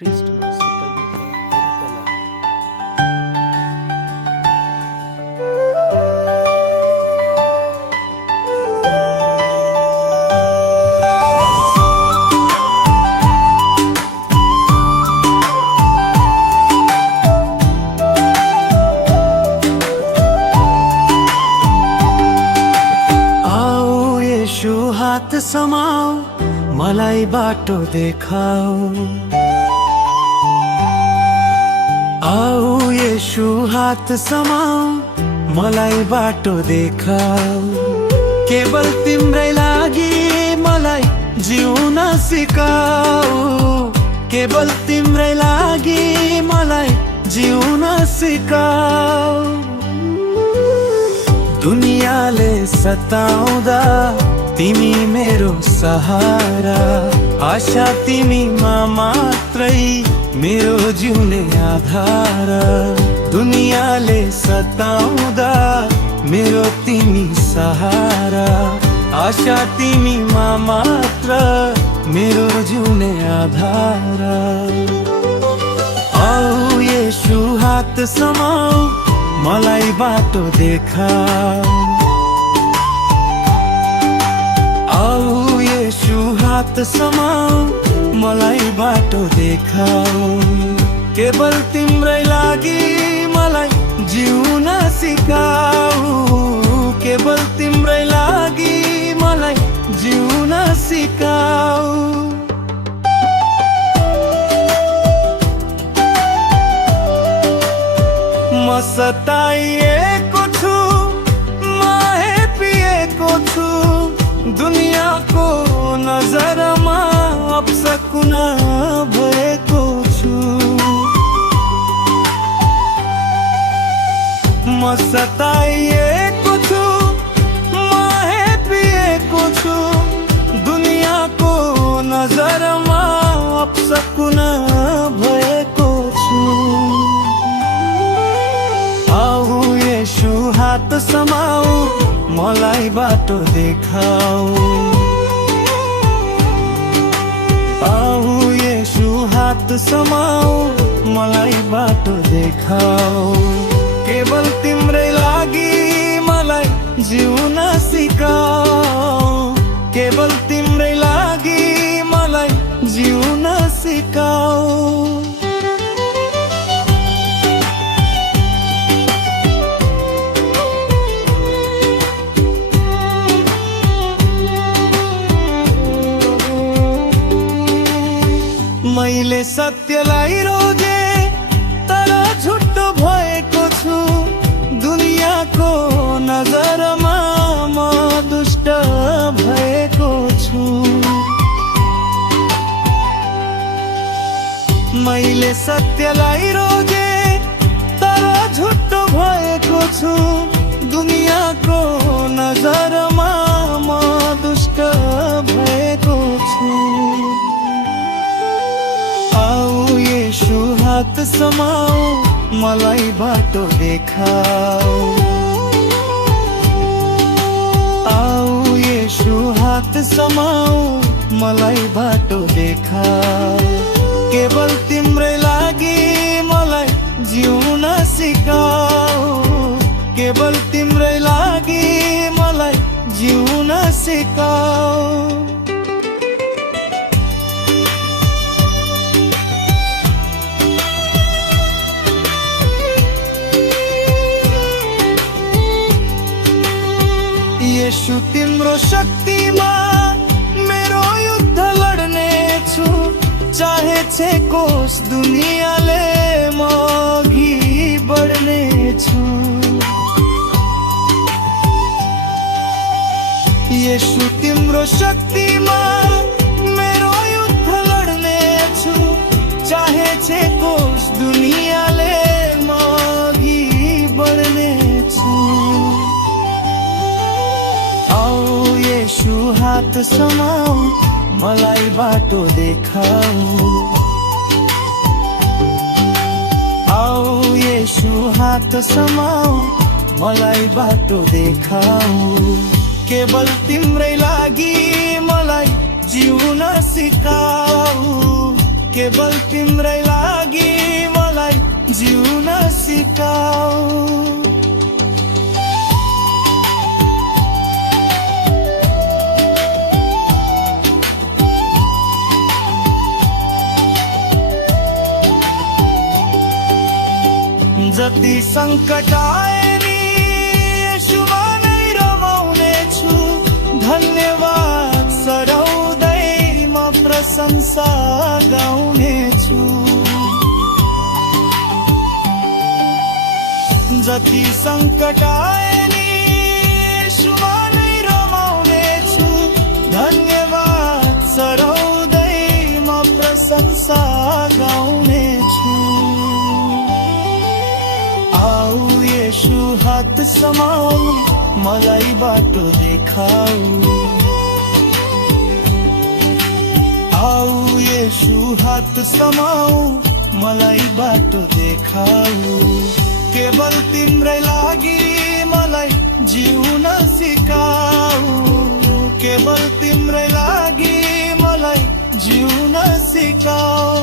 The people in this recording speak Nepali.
ख्रीष्टमा सताइएका लागि। आओ येशू हात समाऊ, मलाई बाटो देखाऊ। आओ येशू हात समाऊ, मलाई बाटो देखाऊ। केवल तिम्रै लागि मलाई जिउन सिकाऊ। केवल तिम्रै लागि मलाई जिउन सिकाऊ। दुनियाले सताउँदा तिमी मेरो सहारा, आशा तिमीमा मात्रै मेरो जिउने आधार। दुनियाले सताउँदा मेरो तिमी सहारा, आशा तिमीमा मात्र मेरो जिउने आधार। आऊ येशू हात समाऊ, मलाई बाटो देखाऊ। आऊ येशू हात समाऊ, मलाई बाटो देखाऊ। केवल तिम्रै लागि मलाई जिउन सिकाऊ। केवल तिम्रै लागि मलाई जिउन सिकाऊ। म सताइएको छु, माहे पिएको छु, दुनियाँको नजरमा अपसकुन भएको छु। म सताइएको छु, माहे पिएको छु, दुनियाँको नजरमा अपसकुन भएको छु। आऊ येशू हात समाऊ, मलाई बाटो देखाऊ। आऊ येशू हात समाऊ, मलाई बाटो देखाऊ। केवल तिम्रै लागि मलाई जिउन सिकाऊ। केवल तिम्रै लागि मलाई जिउन सिकाऊ। मैले सत्यलाई रोजे तर झुटो भएको छु। दुनियाँको नजरमा म दुष्ट भएको छु। मैले सत्यलाई रोजे तर झुटो भएको छु। दुनियाँको नजरमा म दुष्ट भएको छु। आऊ येशू हात समाऊ, मलाई बाटो देखाऊ। आऊ येशू हात समाऊ, मलाई बाटो देखाऊ। केवल तिम्रै लागि मलाई जिउन सिकाऊ। केवल तिम्रै लागि मलाई जिउन सिकाऊ। येशू तिम्रो शक्तिमा मेरो युद्ध लड्ने छु। चाहे छेकोस् दुनियाँले म अघि बढ्ने छु। येशू तिम्रो शक्तिमा मेरो युद्ध लड्ने छु। चाहे छेकोस् दुनियाँले म अघि बढ्ने छु। आऊ येशू हात समाऊ, मलाई बाटो देखाऊ। आऊ येशू हात समाऊ, मलाई बाटो देखाऊ। केवल तिम्रै लागि मलाई जिउन सिकाऊ। केवल तिम्रै लागि मलाई जिउन सिकाऊ। जति सङ्कट आए नि यसुमा नै रमाउने छु, धन्यवाद सराउँदै म प्रशंसा गाउने छु। जति सङ्कट आए नि यसुमा नै रमाउने छु, धन्यवाद सराउँदै म प्रशंसा गाउने छु। आऊ येशू हात समाऊ, मलाई बाटो देखाऊ। आऊ येशू हात समाऊ, मलाई बाटो देखाऊ। केवल तिम्रै लागि मलाई जिउन सिकाऊ। केवल तिम्रै लागि मलाई जिउन सिकाऊ।